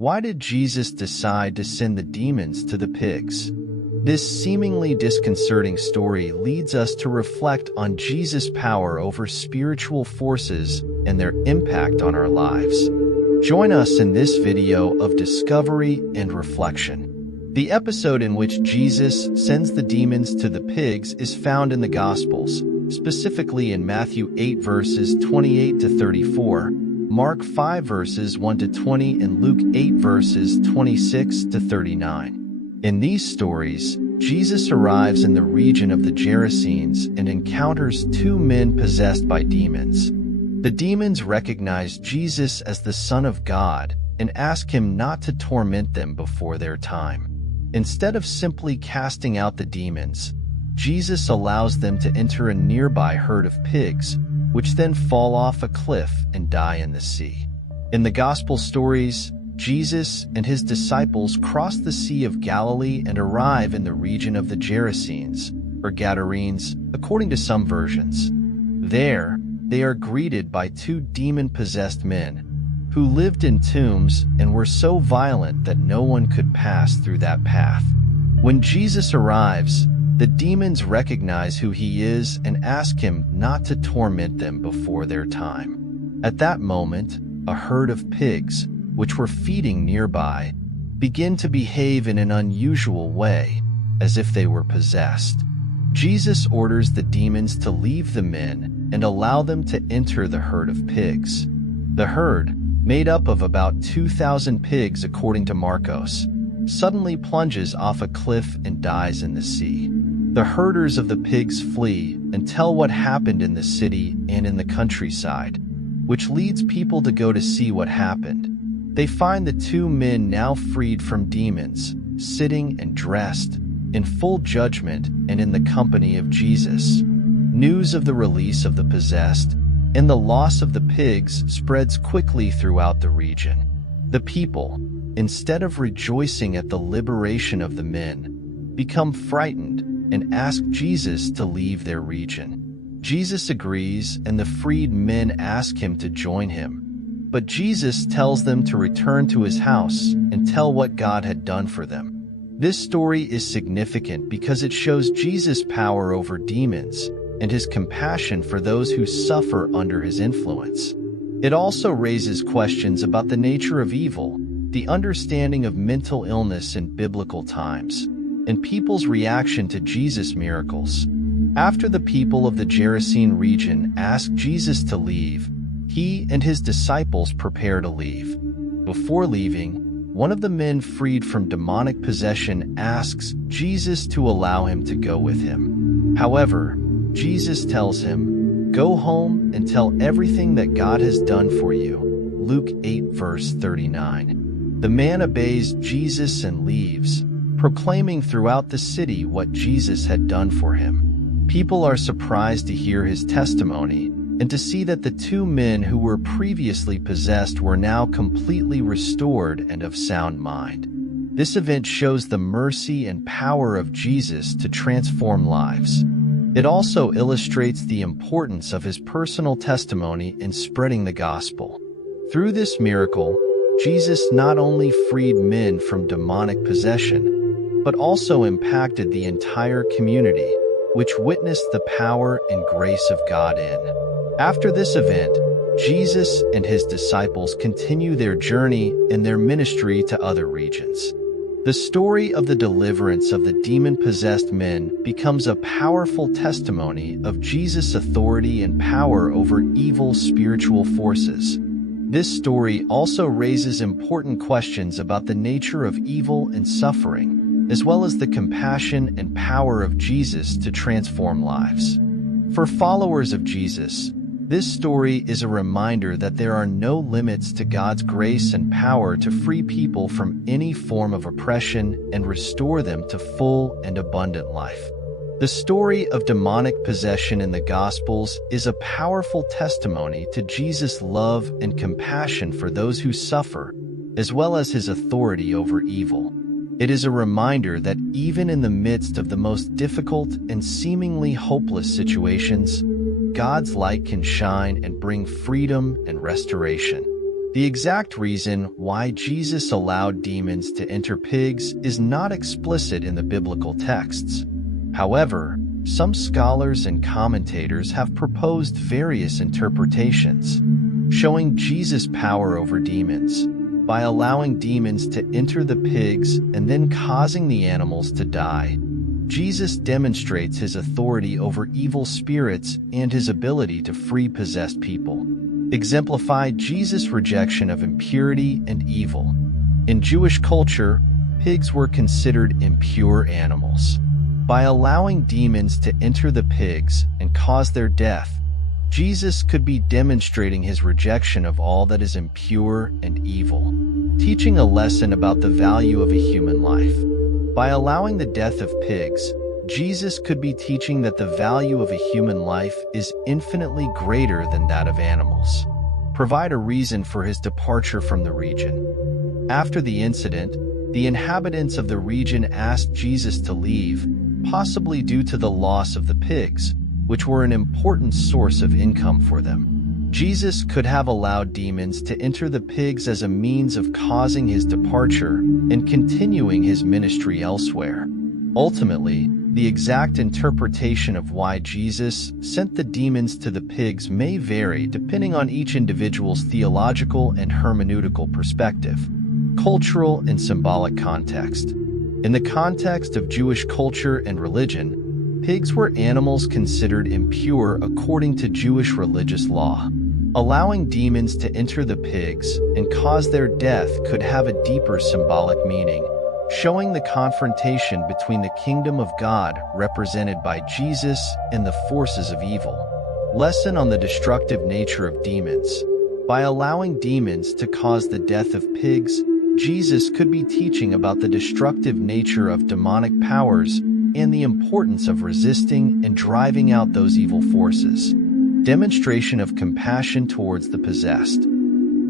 Why did Jesus decide to send the demons to the pigs? This seemingly disconcerting story leads us to reflect on Jesus' power over spiritual forces and their impact on our lives. Join us in this video of discovery and reflection. The episode in which Jesus sends the demons to the pigs is found in the Gospels, specifically in Matthew 8 verses 28 to 34, Mark 5 verses 1 to 20, and Luke 8 verses 26 to 39. In these stories, Jesus arrives in the region of the Gerasenes and encounters two men possessed by demons. The demons recognize Jesus as the Son of God and ask him not to torment them before their time. Instead of simply casting out the demons, Jesus allows them to enter a nearby herd of pigs, which then fall off a cliff and die in the sea. In the Gospel stories, Jesus and his disciples cross the Sea of Galilee and arrive in the region of the Gerasenes, or Gadarenes, according to some versions. There, they are greeted by two demon-possessed men, who lived in tombs and were so violent that no one could pass through that path. When Jesus arrives, the demons recognize who he is and ask him not to torment them before their time. At that moment, a herd of pigs, which were feeding nearby, begin to behave in an unusual way, as if they were possessed. Jesus orders the demons to leave the men and allow them to enter the herd of pigs. The herd, made up of about 2,000 pigs according to Marcos, suddenly plunges off a cliff and dies in the sea. The herders of the pigs flee and tell what happened in the city and in the countryside, which leads people to go to see what happened. They find the two men now freed from demons, sitting and dressed, in full judgment and in the company of Jesus. News of the release of the possessed and the loss of the pigs spreads quickly throughout the region. The people, instead of rejoicing at the liberation of the men, become frightened and ask Jesus to leave their region. Jesus agrees, and the freed men ask him to join him. But Jesus tells them to return to his house and tell what God had done for them. This story is significant because it shows Jesus' power over demons and his compassion for those who suffer under his influence. It also raises questions about the nature of evil, the understanding of mental illness in biblical times, and people's reaction to Jesus' miracles. After the people of the Gerasene region ask Jesus to leave, he and his disciples prepare to leave. Before leaving, one of the men freed from demonic possession asks Jesus to allow him to go with him. However, Jesus tells him, "Go home and tell everything that God has done for you." Luke 8 verse 39. The man obeys Jesus and leaves, proclaiming throughout the city what Jesus had done for him. People are surprised to hear his testimony and to see that the two men who were previously possessed were now completely restored and of sound mind. This event shows the mercy and power of Jesus to transform lives. It also illustrates the importance of his personal testimony in spreading the gospel. Through this miracle, Jesus not only freed men from demonic possession, but also impacted the entire community, which witnessed the power and grace of God in. After this event, Jesus and his disciples continue their journey and their ministry to other regions. The story of the deliverance of the demon-possessed men becomes a powerful testimony of Jesus' authority and power over evil spiritual forces. This story also raises important questions about the nature of evil and suffering, as well as the compassion and power of Jesus to transform lives. For followers of Jesus, this story is a reminder that there are no limits to God's grace and power to free people from any form of oppression and restore them to full and abundant life. The story of demonic possession in the Gospels is a powerful testimony to Jesus' love and compassion for those who suffer, as well as his authority over evil. It is a reminder that even in the midst of the most difficult and seemingly hopeless situations, God's light can shine and bring freedom and restoration. The exact reason why Jesus allowed demons to enter pigs is not explicit in the biblical texts. However, some scholars and commentators have proposed various interpretations, showing Jesus' power over demons. By allowing demons to enter the pigs and then causing the animals to die, Jesus demonstrates his authority over evil spirits and his ability to free possessed people. Exemplified Jesus' rejection of impurity and evil. In Jewish culture, pigs were considered impure animals. By allowing demons to enter the pigs and cause their death, Jesus could be demonstrating his rejection of all that is impure and evil, teaching a lesson about the value of a human life. By allowing the death of pigs, Jesus could be teaching that the value of a human life is infinitely greater than that of animals. Provide a reason for his departure from the region. After the incident, the inhabitants of the region asked Jesus to leave, possibly due to the loss of the pigs, which were an important source of income for them. Jesus could have allowed demons to enter the pigs as a means of causing his departure and continuing his ministry elsewhere. Ultimately, the exact interpretation of why Jesus sent the demons to the pigs may vary depending on each individual's theological and hermeneutical perspective, cultural and symbolic context. In the context of Jewish culture and religion, pigs were animals considered impure according to Jewish religious law. Allowing demons to enter the pigs and cause their death could have a deeper symbolic meaning, showing the confrontation between the kingdom of God, represented by Jesus, and the forces of evil. Lesson on the destructive nature of demons. By allowing demons to cause the death of pigs, Jesus could be teaching about the destructive nature of demonic powers and the importance of resisting and driving out those evil forces. Demonstration of compassion towards the possessed.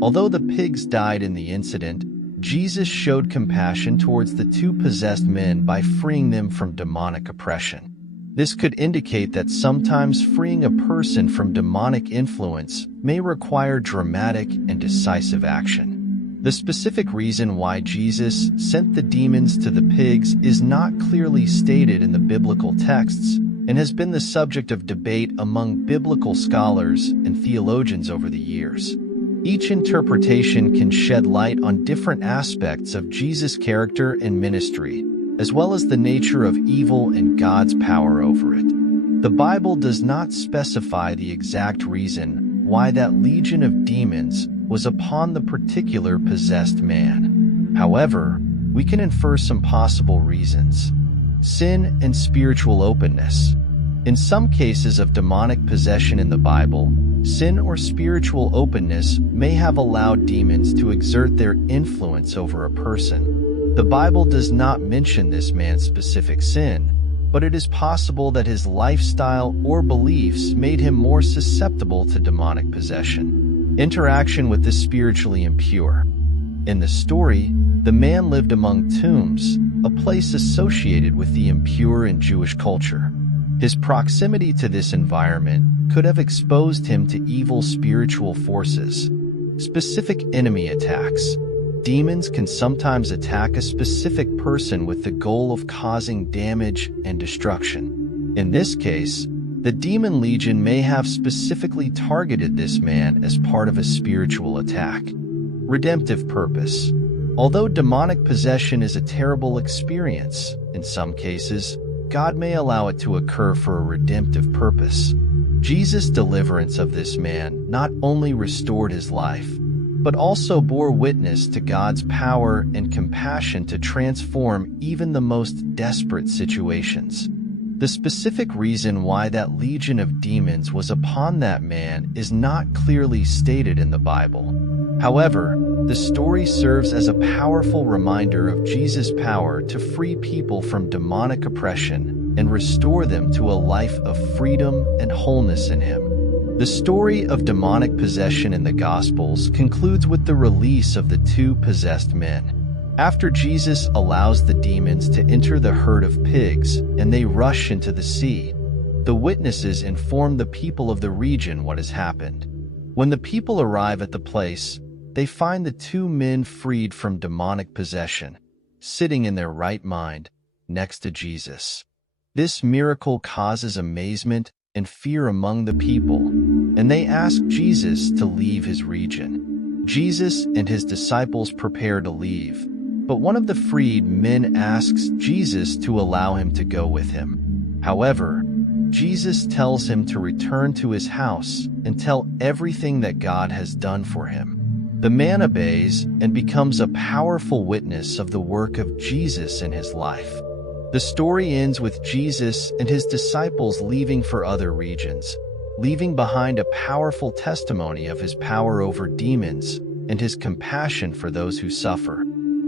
Although the pigs died in the incident, Jesus showed compassion towards the two possessed men by freeing them from demonic oppression. This could indicate that sometimes freeing a person from demonic influence may require dramatic and decisive action. The specific reason why Jesus sent the demons to the pigs is not clearly stated in the biblical texts and has been the subject of debate among biblical scholars and theologians over the years. Each interpretation can shed light on different aspects of Jesus' character and ministry, as well as the nature of evil and God's power over it. The Bible does not specify the exact reason why that legion of demons was upon the particular possessed man. However, we can infer some possible reasons. Sin and spiritual openness. In some cases of demonic possession in the Bible, sin or spiritual openness may have allowed demons to exert their influence over a person. The Bible does not mention this man's specific sin, but it is possible that his lifestyle or beliefs made him more susceptible to demonic possession. Interaction with the spiritually impure. In the story, the man lived among tombs, a place associated with the impure in Jewish culture. His proximity to this environment could have exposed him to evil spiritual forces. Specific enemy attacks. Demons can sometimes attack a specific person with the goal of causing damage and destruction. In this case, the demon legion may have specifically targeted this man as part of a spiritual attack. Redemptive purpose. Although demonic possession is a terrible experience, in some cases, God may allow it to occur for a redemptive purpose. Jesus' deliverance of this man not only restored his life, but also bore witness to God's power and compassion to transform even the most desperate situations. The specific reason why that legion of demons was upon that man is not clearly stated in the Bible. However, the story serves as a powerful reminder of Jesus' power to free people from demonic oppression and restore them to a life of freedom and wholeness in Him. The story of demonic possession in the Gospels concludes with the release of the two possessed men. After Jesus allows the demons to enter the herd of pigs and they rush into the sea, the witnesses inform the people of the region what has happened. When the people arrive at the place, they find the two men freed from demonic possession, sitting in their right mind, next to Jesus. This miracle causes amazement and fear among the people, and they ask Jesus to leave his region. Jesus and his disciples prepare to leave, but one of the freed men asks Jesus to allow him to go with him. However, Jesus tells him to return to his house and tell everything that God has done for him. The man obeys and becomes a powerful witness of the work of Jesus in his life. The story ends with Jesus and his disciples leaving for other regions, leaving behind a powerful testimony of his power over demons and his compassion for those who suffer.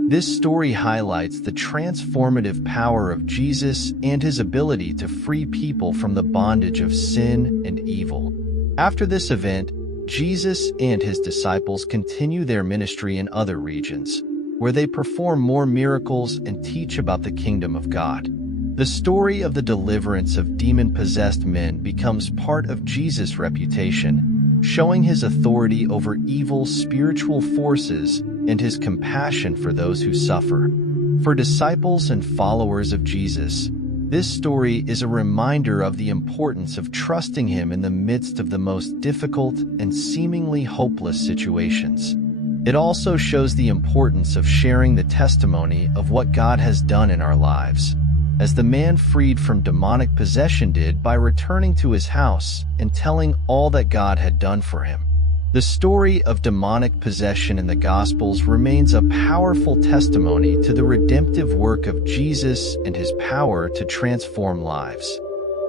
This story highlights the transformative power of Jesus and his ability to free people from the bondage of sin and evil. After this event, Jesus and his disciples continue their ministry in other regions, where they perform more miracles and teach about the kingdom of God. The story of the deliverance of demon-possessed men becomes part of Jesus' reputation, showing his authority over evil spiritual forces and his compassion for those who suffer. For disciples and followers of Jesus, this story is a reminder of the importance of trusting him in the midst of the most difficult and seemingly hopeless situations. It also shows the importance of sharing the testimony of what God has done in our lives, as the man freed from demonic possession did by returning to his house and telling all that God had done for him. The story of demonic possession in the Gospels remains a powerful testimony to the redemptive work of Jesus and his power to transform lives.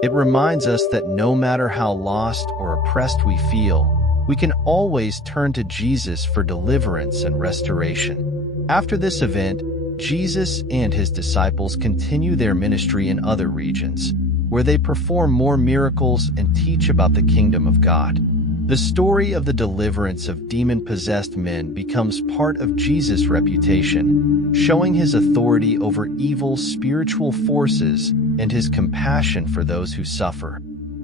It reminds us that no matter how lost or oppressed we feel, we can always turn to Jesus for deliverance and restoration. After this event, Jesus and his disciples continue their ministry in other regions, where they perform more miracles and teach about the kingdom of God. The story of the deliverance of demon-possessed men becomes part of Jesus' reputation, showing his authority over evil spiritual forces and his compassion for those who suffer.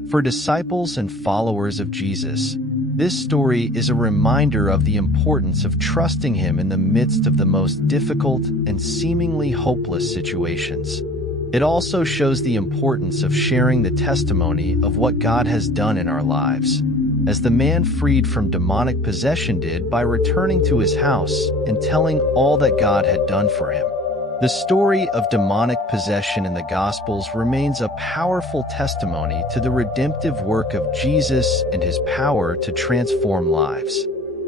For disciples and followers of Jesus, this story is a reminder of the importance of trusting him in the midst of the most difficult and seemingly hopeless situations. It also shows the importance of sharing the testimony of what God has done in our lives, as the man freed from demonic possession did by returning to his house and telling all that God had done for him. The story of demonic possession in the Gospels remains a powerful testimony to the redemptive work of Jesus and his power to transform lives.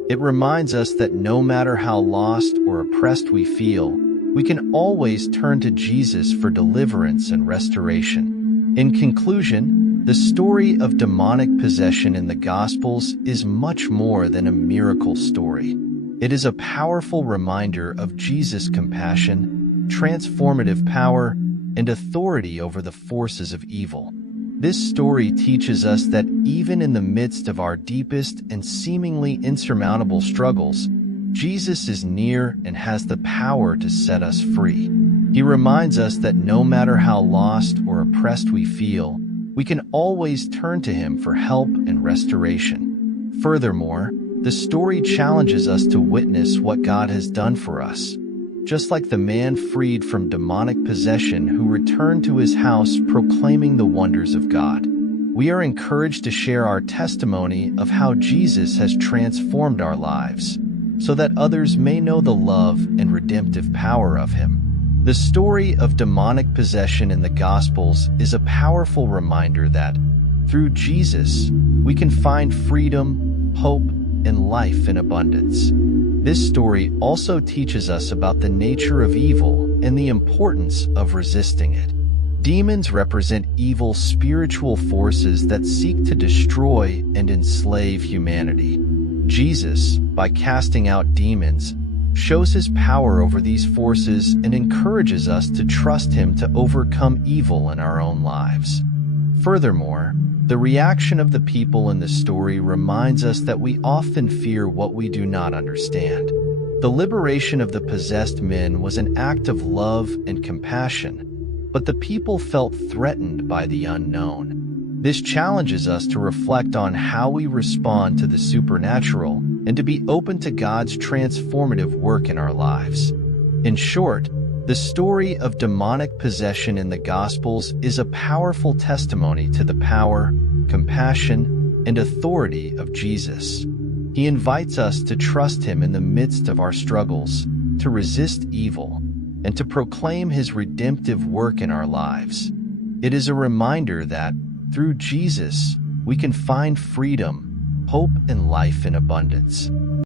It reminds us that no matter how lost or oppressed we feel, we can always turn to Jesus for deliverance and restoration. In conclusion, the story of demonic possession in the Gospels is much more than a miracle story. It is a powerful reminder of Jesus' compassion, transformative power, and authority over the forces of evil. This story teaches us that even in the midst of our deepest and seemingly insurmountable struggles, Jesus is near and has the power to set us free. He reminds us that no matter how lost or oppressed we feel, we can always turn to him for help and restoration. Furthermore, the story challenges us to witness what God has done for us. Just like the man freed from demonic possession who returned to his house proclaiming the wonders of God, we are encouraged to share our testimony of how Jesus has transformed our lives, so that others may know the love and redemptive power of him. The story of demonic possession in the Gospels is a powerful reminder that, through Jesus, we can find freedom, hope, and life in abundance. This story also teaches us about the nature of evil and the importance of resisting it. Demons represent evil spiritual forces that seek to destroy and enslave humanity. Jesus, by casting out demons, shows his power over these forces and encourages us to trust him to overcome evil in our own lives. Furthermore, the reaction of the people in the story reminds us that we often fear what we do not understand. The liberation of the possessed men was an act of love and compassion, but the people felt threatened by the unknown. This challenges us to reflect on how we respond to the supernatural and to be open to God's transformative work in our lives. In short, the story of demonic possession in the Gospels is a powerful testimony to the power, compassion, and authority of Jesus. He invites us to trust Him in the midst of our struggles, to resist evil, and to proclaim His redemptive work in our lives. It is a reminder that, through Jesus, we can find freedom, hope, and life in abundance.